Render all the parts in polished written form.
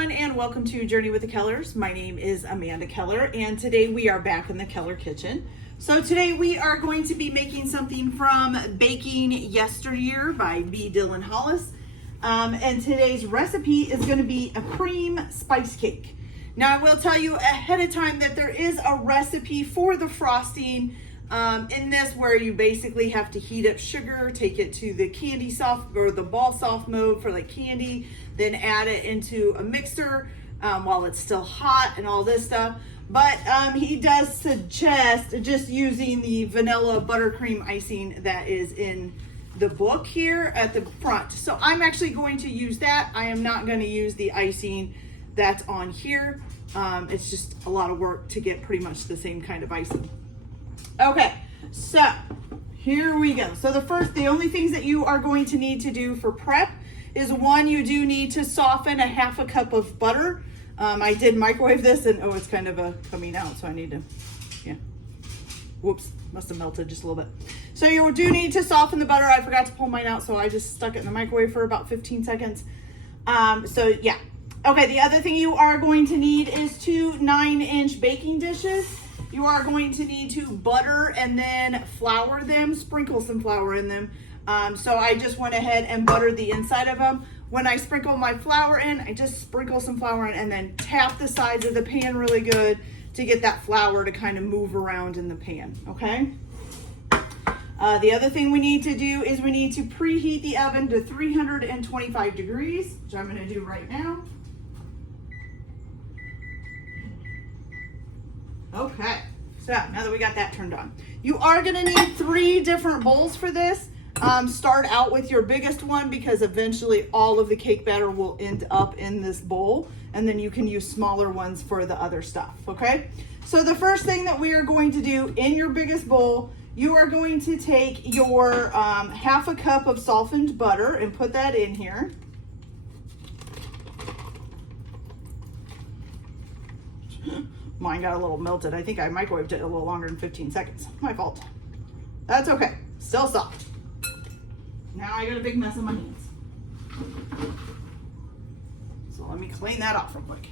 everyone, and welcome to Journey with the Kellers. My name is Amanda Keller, and today we are back in the Keller kitchen. So today we are going to be making something from Baking Yesteryear by B. Dylan Hollis. And today's recipe is going to be a cream spice cake. Now I will tell you ahead of time that there is a recipe for the frosting in this where you basically have to heat up sugar, take it to the candy soft or the ball soft mode for like candy, then add it into a mixer while it's still hot and all this stuff. But he does suggest just using the vanilla buttercream icing that is in the book here at the front. So I'm actually going to use that. I am not going to use the icing that's on here. It's just a lot of work to get pretty much the same kind of icing. Okay, so here we go. So the only things that you are going to need to do for prep is one, you do need to soften a half a cup of butter. I did microwave this and it's kind of coming out, so I need to, whoops, must have melted just a little bit. So you do need to soften the butter. I forgot to pull mine out, so I just stuck it in the microwave for about 15 seconds. Okay, the other thing you are going to need is 2 9-inch baking dishes. You are going to need to butter and then flour them, sprinkle some flour in them. So I just went ahead and buttered the inside of them. When I sprinkle my flour in, I just sprinkle some flour in and then tap the sides of the pan really good to get that flour to kind of move around in the pan, okay? The other thing we need to do is we need to preheat the oven to 325 degrees, which I'm gonna do right now. Okay, so now that we got that turned on, you are gonna need 3 different bowls for this. Start out with your biggest one because eventually all of the cake batter will end up in this bowl, and then you can use smaller ones for the other stuff, okay? So the first thing that we are going to do in your biggest bowl, you are going to take your half a cup of softened butter and put that in here. Mine got a little melted. I think I microwaved it a little longer than 15 seconds. My fault. That's okay. Still soft. Now I got a big mess on my hands. So let me clean that off real quick.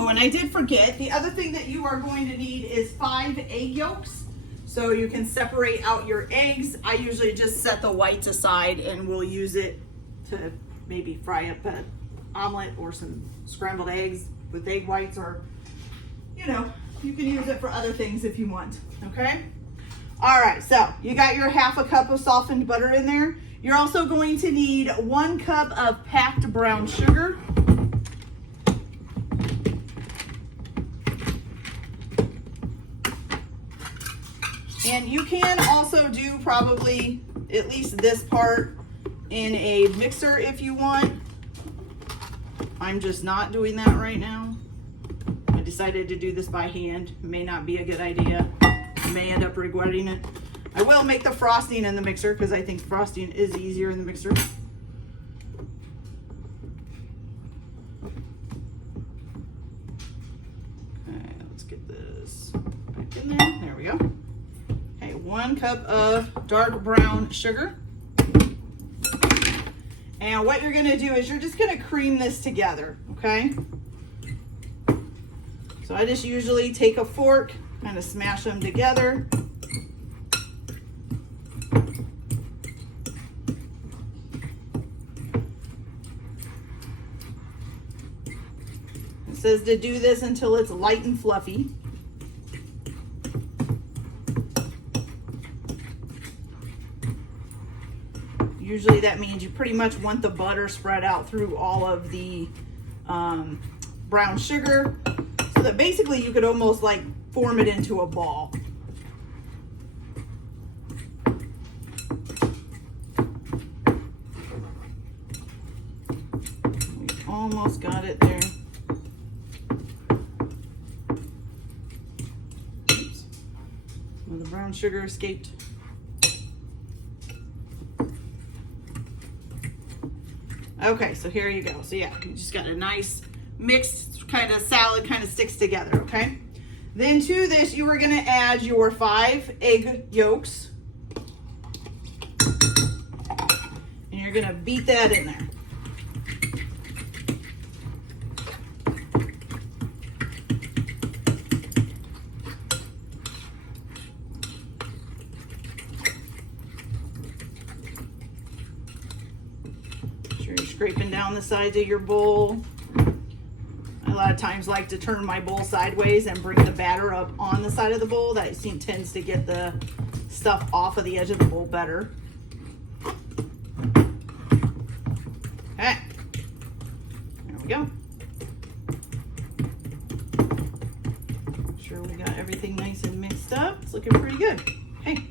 Oh, and I did forget, the other thing that you are going to need is 5 egg yolks. So you can separate out your eggs. I usually just set the whites aside and we'll use it to maybe fry up an omelet or some scrambled eggs with egg whites, or, you can use it for other things if you want, okay? All right, so you got your half a cup of softened butter in there. You're also going to need 1 cup of packed brown sugar. And you can also do probably at least this part in a mixer if you want. I'm just not doing that right now. I decided to do this by hand. May not be a good idea. I may end up regretting it. I will make the frosting in the mixer because I think frosting is easier in the mixer. Okay, let's get this back in there. There we go. 1 cup of dark brown sugar. And what you're gonna do is you're just gonna cream this together, okay? So I just usually take a fork, kind of smash them together. It says to do this until it's light and fluffy. Usually that means you pretty much want the butter spread out through all of the brown sugar, so that basically you could almost like form it into a ball. We almost got it there. Oops. Well, the brown sugar escaped. Okay, so here you go. So yeah, you just got a nice mixed kind of salad kind of sticks together, okay? Then to this, you are gonna add your 5 egg yolks. And you're gonna beat that in there. You're scraping down the sides of your bowl. I a lot of times like to turn my bowl sideways and bring the batter up on the side of the bowl. That tends to get the stuff off of the edge of the bowl better. Okay, there we go. Make sure we got everything nice and mixed up. It's looking pretty good. Okay,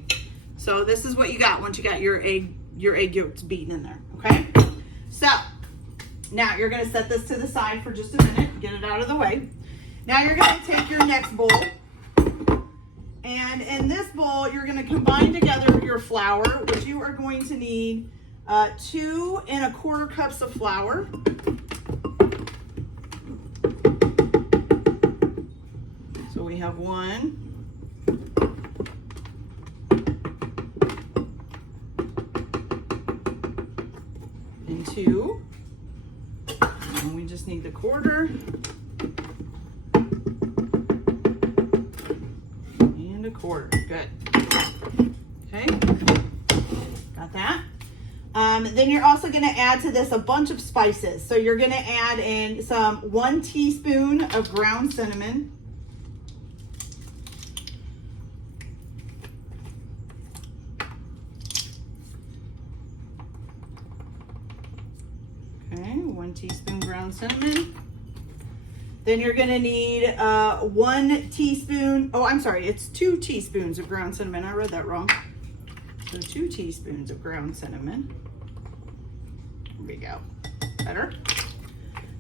so this is what you got once you got your egg yolks beaten in there. Okay. So now you're going to set this to the side for just a minute, get it out of the way. Now you're going to take your next bowl, and in this bowl you're going to combine together your flour, which you are going to need 2 1/4 cups of flour. So we have 1. And 2, and we just need the 1/4 and a 1/4. Good. Okay, got that. Then you're also going to add to this a bunch of spices. So you're going to add in 1 teaspoon of ground cinnamon. Okay, 1 teaspoon ground cinnamon. Then you're going to need 1 teaspoon, oh, I'm sorry, it's 2 teaspoons of ground cinnamon. I read that wrong. So 2 teaspoons of ground cinnamon. There we go. Better.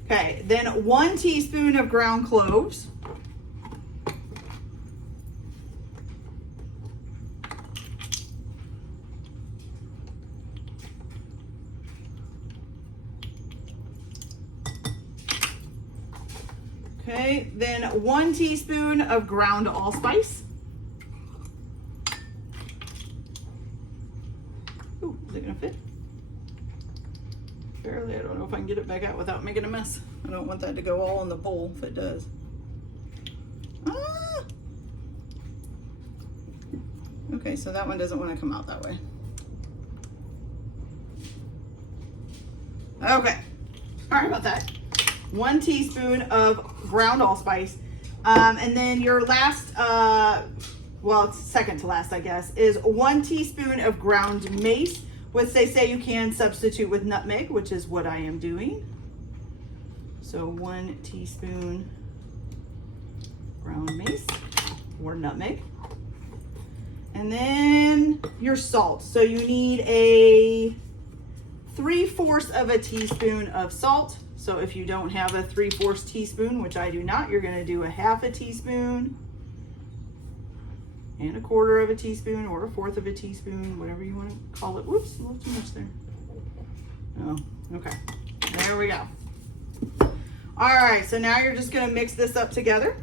Okay, then 1 teaspoon of ground cloves. Okay, then 1 teaspoon of ground allspice. Ooh, is it gonna fit? Barely. I don't know if I can get it back out without making a mess. I don't want that to go all in the bowl if it does. Ah! Okay, so that one doesn't want to come out that way. Okay, sorry about that. 1 teaspoon of ground allspice. And then your last, well, it's second to last, I guess, is 1 teaspoon of ground mace, which they say you can substitute with nutmeg, which is what I am doing. So 1 teaspoon ground mace or nutmeg. And then your salt. So you need a 3/4 of a teaspoon of salt. So if you don't have a 3/4 teaspoon, which I do not, you're going to do a 1/2 teaspoon and a 1/4 of a teaspoon or a 1/4 of a teaspoon, whatever you want to call it. Whoops, a little too much there. Oh, okay. There we go. All right, so now you're just going to mix this up together.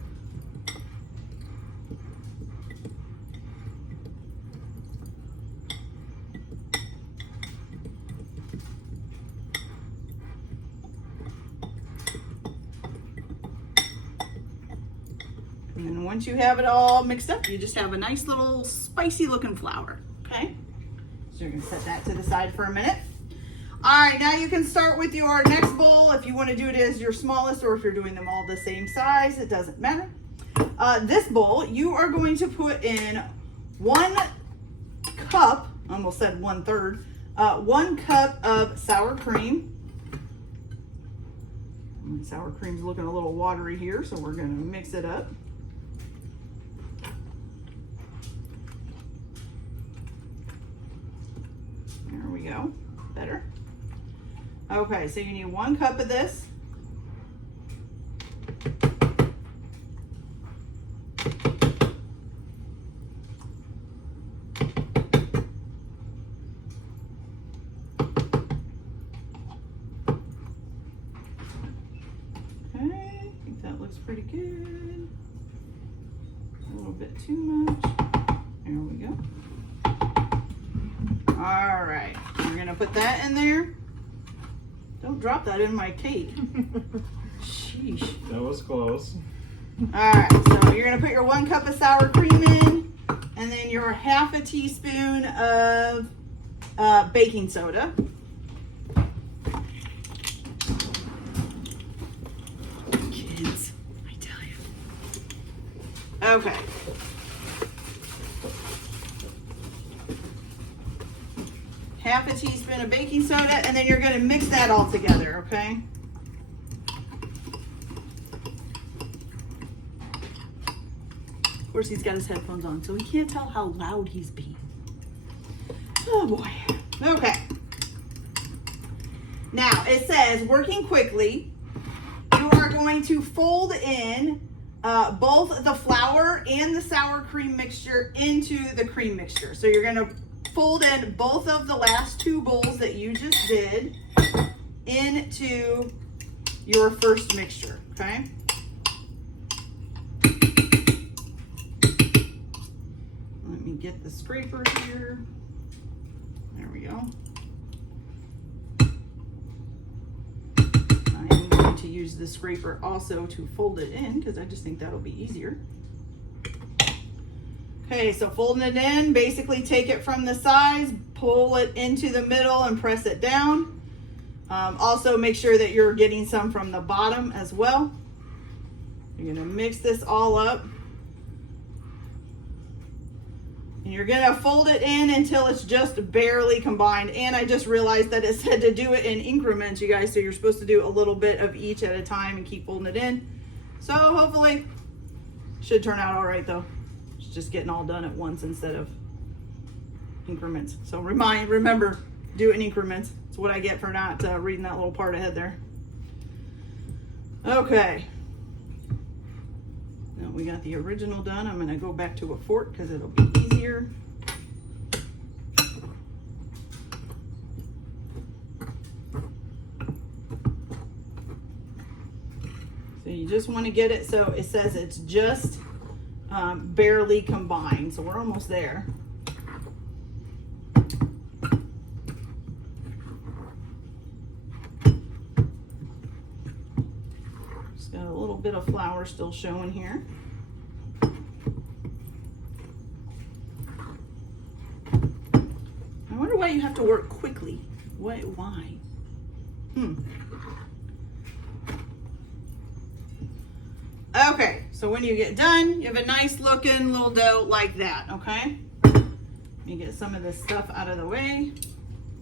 And then once you have it all mixed up, you just have a nice little spicy looking flour, okay? So you're gonna set that to the side for a minute. All right, now you can start with your next bowl. If you wanna do it as your smallest or if you're doing them all the same size, it doesn't matter. This bowl, you are going to put in 1 cup, almost said 1/3, 1 cup of sour cream. Sour cream's looking a little watery here, so we're gonna mix it up. There we go, better. Okay, so you need 1 cup of this. Okay, I think that bit too much. There we go. All right, we're gonna put that in there. Don't drop that in my cake. Sheesh. That was close. All right, so you're gonna put your 1 cup of sour cream in, and then your half a teaspoon of baking soda. Kids, I tell you. Okay. Half a teaspoon of baking soda, and then you're gonna mix that all together, okay? Of course, he's got his headphones on, so he can't tell how loud he's being. Oh boy. Okay. Now, it says, working quickly, you are going to fold in both the flour and the sour cream mixture into the cream mixture. So you're gonna fold in both of the last 2 bowls that you just did into your first mixture, okay? Let me get the scraper here. There we go. I'm going to use the scraper also to fold it in because I just think that'll be easier. Okay, so folding it in, basically take it from the sides, pull it into the middle and press it down. Also make sure that you're getting some from the bottom as well. You're gonna mix this all up. And you're gonna fold it in until it's just barely combined. And I just realized that it said to do it in increments, you guys. So you're supposed to do a little bit of each at a time and keep folding it in. So hopefully, should turn out all right though. It's just getting all done at once instead of increments. So remember, do it in increments. It's what I get for not reading that little part ahead there. Okay. Now we got the original done. I'm gonna go back to a fork because it'll be easier. So you just want to get it so it says it's just barely combined. So we're almost there. Just got a little bit of flour still showing here. I wonder why you have to work quickly. Why? Okay, so when you get done, you have a nice looking little dough like that, okay? Let me get some of this stuff out of the way.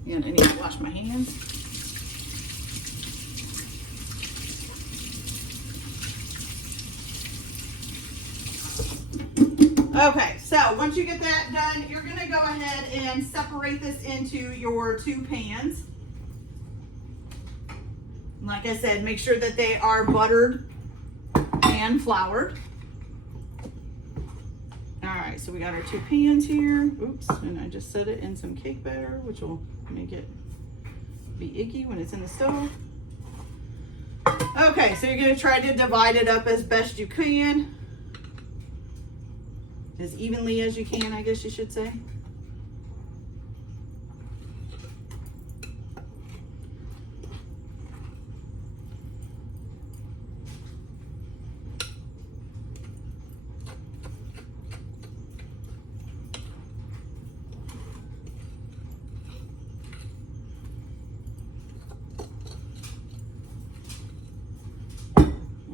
And I need to wash my hands. Okay, so once you get that done, you're gonna go ahead and separate this into your 2 pans. Like I said, make sure that they are buttered and floured. All right, so we got our 2 pans here. Oops, and I just set it in some cake batter, which will make it be icky when it's in the stove. Okay, so you're gonna try to divide it up as best you can. As evenly as you can, I guess you should say.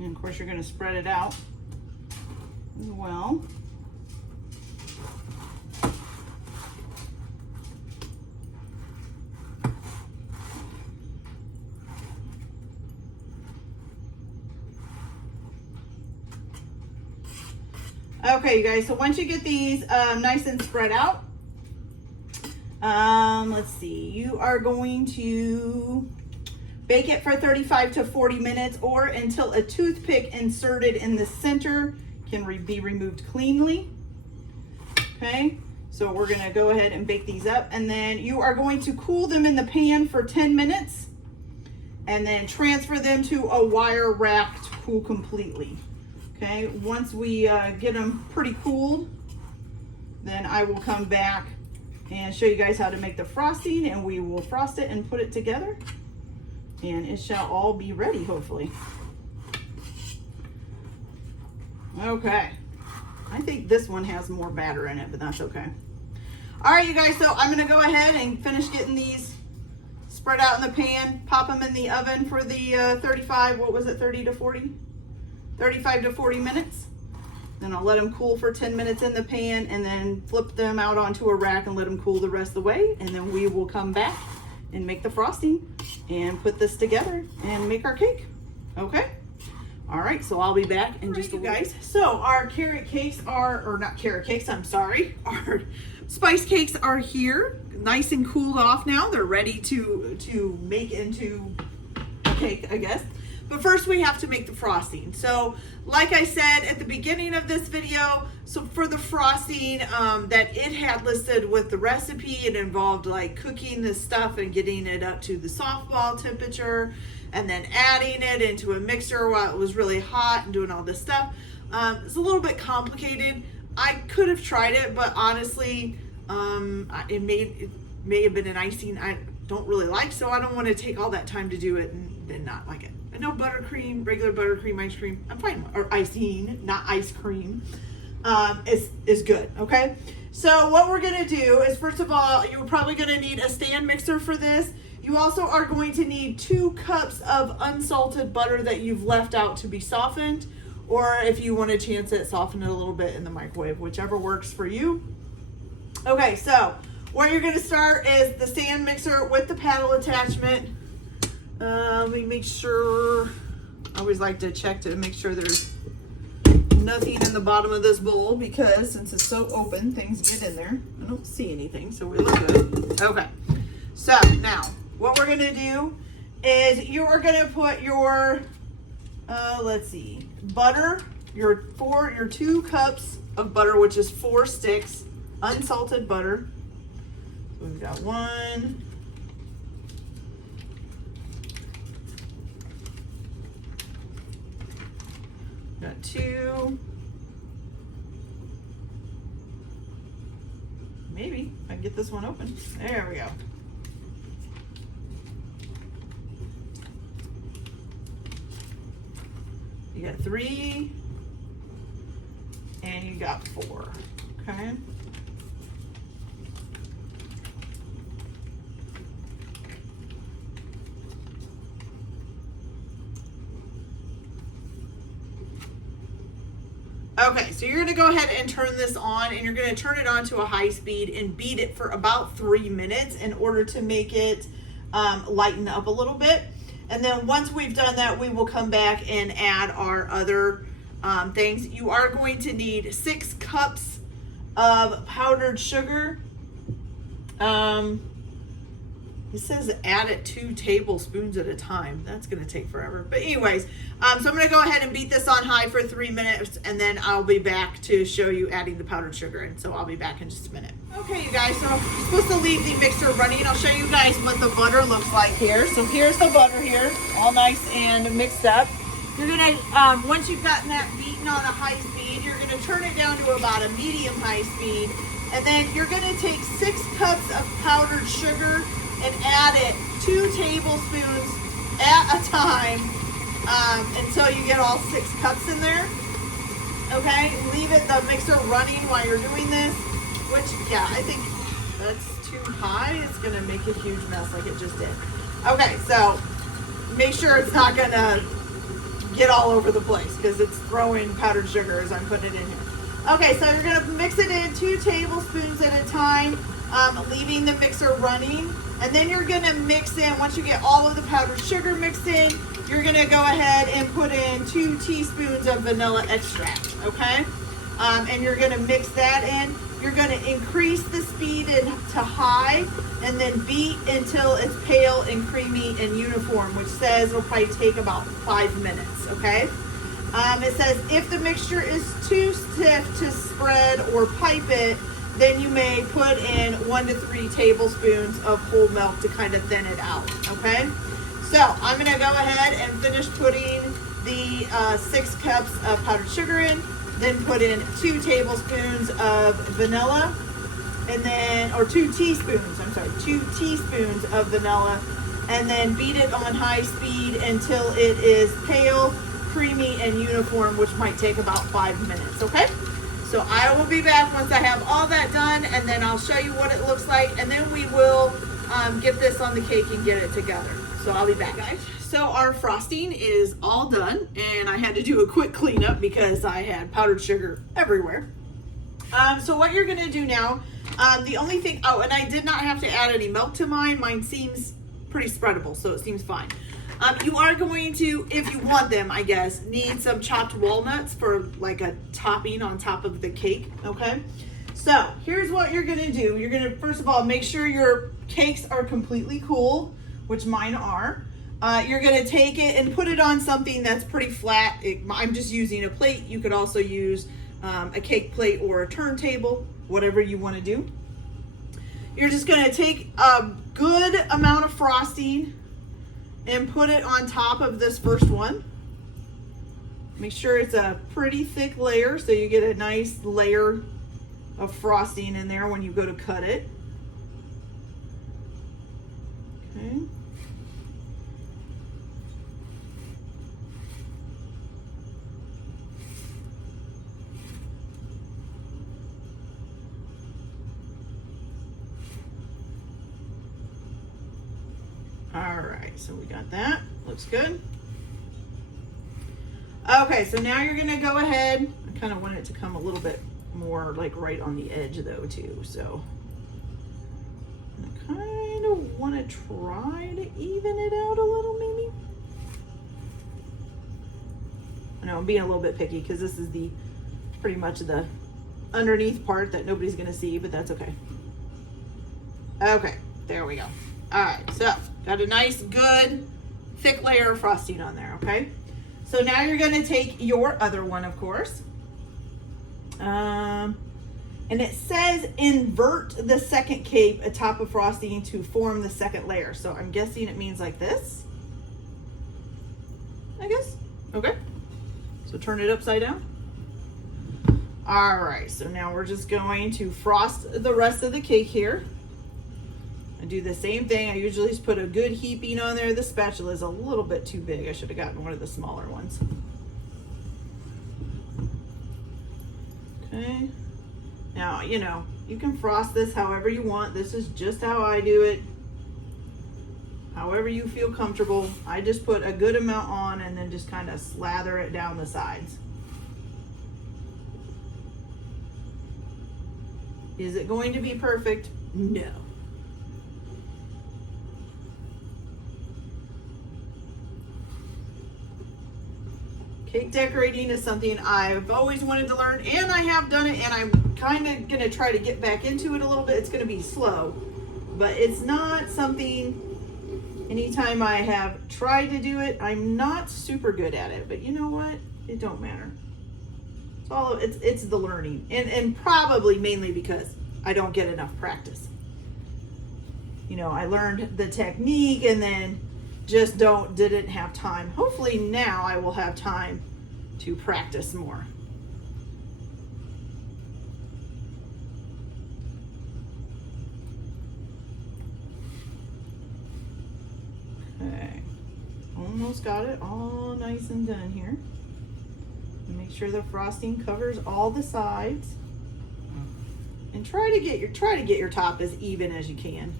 And of course, you're going to spread it out as well. Okay, you guys, so once you get these nice and spread out, let's see, you are going to bake it for 35 to 40 minutes or until a toothpick inserted in the center can be removed cleanly. Okay, so we're gonna go ahead and bake these up, and then you are going to cool them in the pan for 10 minutes and then transfer them to a wire rack to cool completely. Okay, once we get them pretty cooled, then I will come back and show you guys how to make the frosting, and we will frost it and put it together, and it shall all be ready, hopefully. Okay, I think this one has more batter in it, but that's okay. All right, you guys, so I'm gonna go ahead and finish getting these spread out in the pan, pop them in the oven for the 35, what was it, 30 to 40? 35 to 40 minutes. Then I'll let them cool for 10 minutes in the pan, and then flip them out onto a rack and let them cool the rest of the way. And then we will come back and make the frosting and put this together and make our cake. Okay? All right, so I'll be back in just a minute, guys. So our carrot cakes are, or not carrot cakes, I'm sorry. Our spice cakes are here, nice and cooled off now. They're ready to make into a cake, I guess. But first we have to make the frosting. So like I said at the beginning of this video, so for the frosting that it had listed with the recipe, it involved like cooking this stuff and getting it up to the softball temperature, and then adding it into a mixer while it was really hot and doing all this stuff. It's a little bit complicated. I could have tried it, but honestly, it may have been an icing I don't really like, so I don't want to take all that time to do it and then not like it. I know buttercream, regular buttercream ice cream, I'm fine, or icing, not ice cream, is good, okay? So what we're gonna do is, first of all, you're probably gonna need a stand mixer for this. You also are going to need 2 cups of unsalted butter that you've left out to be softened, or if you want to chance it, soften it a little bit in the microwave, whichever works for you. Okay, so where you're gonna start is the stand mixer with the paddle attachment. Let me make sure, I always like to check to make sure there's nothing in the bottom of this bowl, because since it's so open, things get in there. I don't see anything, so we look good. Okay, so now what we're gonna do is you are gonna put your, let's see, butter, your 2 cups of butter, which is 4 sticks, unsalted butter. So we've got 1, got 2, maybe I can get this one open. There we go. You got 3, and you got 4, okay? Okay, so you're gonna go ahead and turn this on, and you're gonna turn it on to a high speed and beat it for about 3 minutes in order to make it lighten up a little bit. And then once we've done that, we will come back and add our other things. You are going to need 6 cups of powdered sugar. It says add it 2 tablespoons at a time. That's gonna take forever. But anyways, so I'm gonna go ahead and beat this on high for 3 minutes, and then I'll be back to show you adding the powdered sugar in. So I'll be back in just a minute. Okay, you guys, so I'm supposed to leave the mixer running. I'll show you guys what the butter looks like here. So here's the butter here, all nice and mixed up. You're gonna, once you've gotten that beaten on a high speed, you're gonna turn it down to about a medium high speed. And then you're gonna take 6 cups of powdered sugar and add it 2 tablespoons at a time until you get all 6 cups in there. Okay, leave the mixer running while you're doing this, which, yeah, I think that's too high. It's gonna make a huge mess like it just did. Okay, so make sure it's not gonna get all over the place because it's throwing powdered sugar as I'm putting it in here. Okay, so you're gonna mix it in 2 tablespoons at a time, leaving the mixer running. And then you're gonna mix in, once you get all of the powdered sugar mixed in, you're gonna go ahead and put in 2 teaspoons of vanilla extract, okay? And you're gonna mix that in. You're gonna increase the speed to high, and then beat until it's pale and creamy and uniform, which says it'll probably take about 5 minutes, okay? It says if the mixture is too stiff to spread or pipe it, then you may put in 1 to 3 tablespoons of whole milk to kind of thin it out, okay? So I'm gonna go ahead and finish putting the 6 cups of powdered sugar in, then put in 2 tablespoons of vanilla, and then, or 2 teaspoons, I'm sorry, 2 teaspoons of vanilla, and then beat it on high speed until it is pale, creamy, and uniform, which might take about 5 minutes, okay? So I will be back once I have all that done, and then I'll show you what it looks like, and then we will get this on the cake and get it together. So I'll be back, guys. So our frosting is all done, and I had to do a quick cleanup because I had powdered sugar everywhere. So what you're gonna do now, the only thing, oh, and I did not have to add any milk to mine. Mine seems pretty spreadable, so it seems fine. You are going to, if you want them, I guess, need some chopped walnuts for like a topping on top of the cake, okay? So here's what you're gonna do. You're gonna, first of all, make sure your cakes are completely cool, which mine are. You're gonna take it and put it on something that's pretty flat. I'm just using a plate. You could also use a cake plate or a turntable, whatever you wanna do. You're just gonna take a good amount of frosting and put it on top of this first one. Make sure it's a pretty thick layer so you get a nice layer of frosting in there when you go to cut it. Okay. All right, so we got that. Looks good. Okay, so now you're gonna go ahead. I kind of want it to come a little bit more like right on the edge though too. So I kind of want to try to even it out a little maybe. I know I'm being a little bit picky because this is the pretty much the underneath part that nobody's gonna see, but that's okay. Okay, there we go. All right, so got a nice, good, thick layer of frosting on there, okay? So now you're gonna take your other one, of course. And it says invert the second cape atop of frosting to form the second layer. So I'm guessing it means like this, I guess. Okay, so turn it upside down. All right, so now we're just going to frost the rest of the cake here. I do the same thing. I usually just put a good heaping on there. The spatula is a little bit too big. I should have gotten one of the smaller ones. Okay. Now, you know, you can frost this however you want. This is just how I do it. However you feel comfortable. I just put a good amount on and then just kind of slather it down the sides. Is it going to be perfect? No. Cake decorating is something I've always wanted to learn, and I have done it, and I'm kind of going to try to get back into it a little bit. It's going to be slow, but it's not something, anytime I have tried to do it, I'm not super good at it, but you know what? It don't matter. It's the learning, and probably mainly because I don't get enough practice. You know, I learned the technique and then just didn't have time. Hopefully now I will have time to practice more. Okay, almost got it all nice and done here. Make sure the frosting covers all the sides, and try to get your top as even as you can.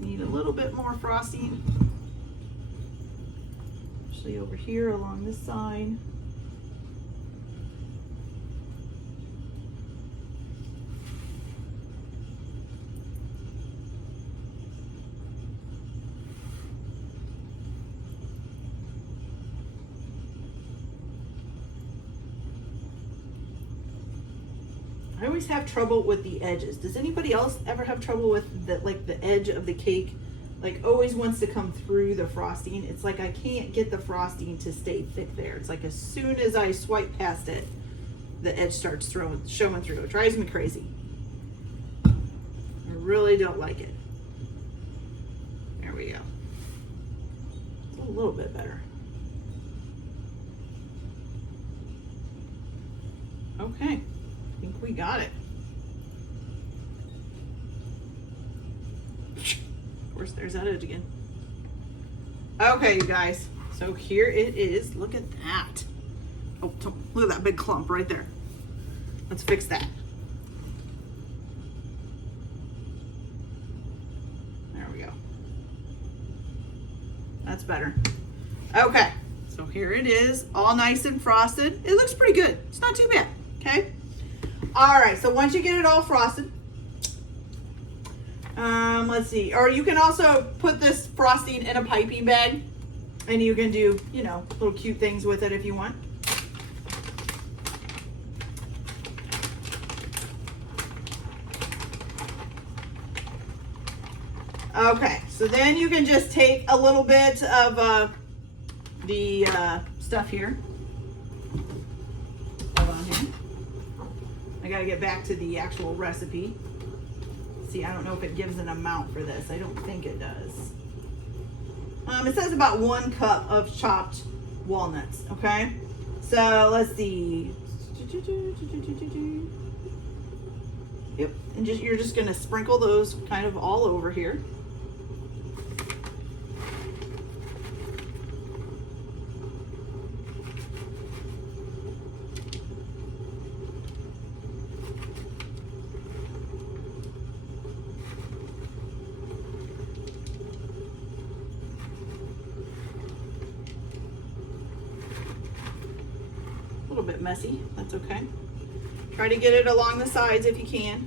Need a little bit more frosting, especially over here along this side. I always have trouble with the edges. Does anybody else ever have trouble with the edge of the cake? Like always wants to come through the frosting. It's like I can't get the frosting to stay thick there. It's like as soon as I swipe past it, the edge starts showing through. It drives me crazy. I really don't like it. There we go. It's a a little bit better. Okay, I think we got it. Of course, there's that edge again. Okay, you guys, so here it is. Look at that. Oh, look at that big clump right there. Let's fix that. There we go. That's better. Okay, so here it is, all nice and frosted. It looks pretty good. It's not too bad, okay? All right, so once you get it all frosted, let's see, or you can also put this frosting in a piping bag and you can do, you know, little cute things with it if you want. Okay, so then you can just take a little bit of the stuff here. Hold on here. I gotta get back to the actual recipe. See, I don't know if it gives an amount for this. I don't think it does. It says about 1 cup of chopped walnuts, okay? So let's see. Yep, and you're just gonna sprinkle those kind of all over here. A little bit messy, that's okay. Try to get it along the sides if you can.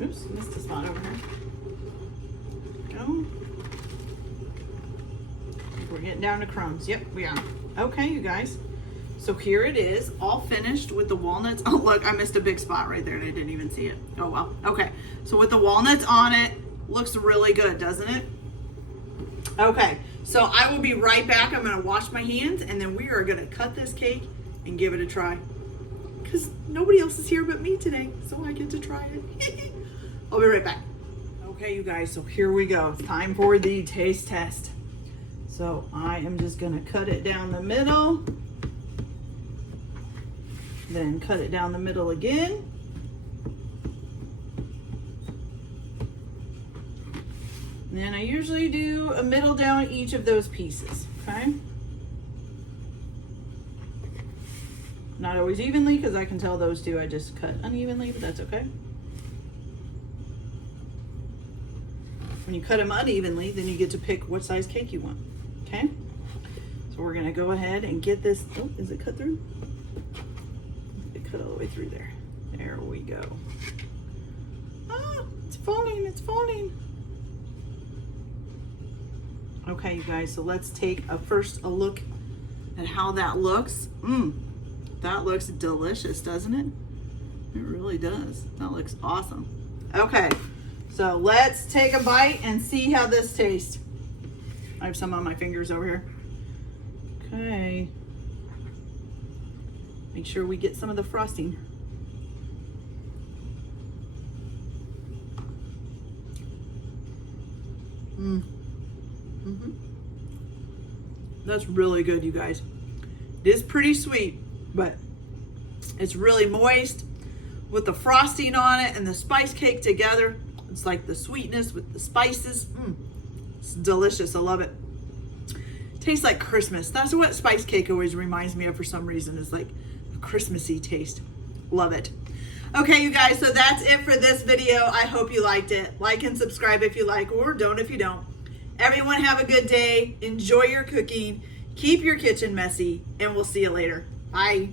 Oops, missed a spot over here. Go. We're getting down to crumbs. Yep, we are. Okay, you guys. So here it is, all finished with the walnuts. Oh, look, I missed a big spot right there and I didn't even see it. Oh, well. Okay, so with the walnuts on it, looks really good, doesn't it? Okay, so I will be right back. I'm gonna wash my hands and then we are gonna cut this cake and give it a try. Because nobody else is here but me today, so I get to try it. I'll be right back. Okay, you guys, so here we go. It's time for the taste test. So I am just gonna cut it down the middle. Then cut it down the middle again. And then I usually do a middle down each of those pieces, okay? Not always evenly, because I can tell those two I just cut unevenly, but that's okay. When you cut them unevenly, then you get to pick what size cake you want, okay? So we're gonna go ahead and get this, oh, is it cut through? Cut all the way through there. There we go. Ah, it's falling, it's falling. Okay, you guys, so let's take a look at how that looks. That looks delicious, doesn't it? It really does. That looks awesome. Okay, so let's take a bite and see how this tastes. I have some on my fingers over here. Okay. Make sure we get some of the frosting. That's really good, you guys. It is pretty sweet, but it's really moist with the frosting on it and the spice cake together. It's like the sweetness with the spices. It's delicious. I love it. Tastes like Christmas. That's what spice cake always reminds me of for some reason. It's like Christmassy taste. Love it. Okay, you guys, so that's it for this video. I hope you liked it. Like and subscribe if you like, or don't if you don't. Everyone have a good day. Enjoy your cooking. Keep your kitchen messy, and we'll see you later. Bye.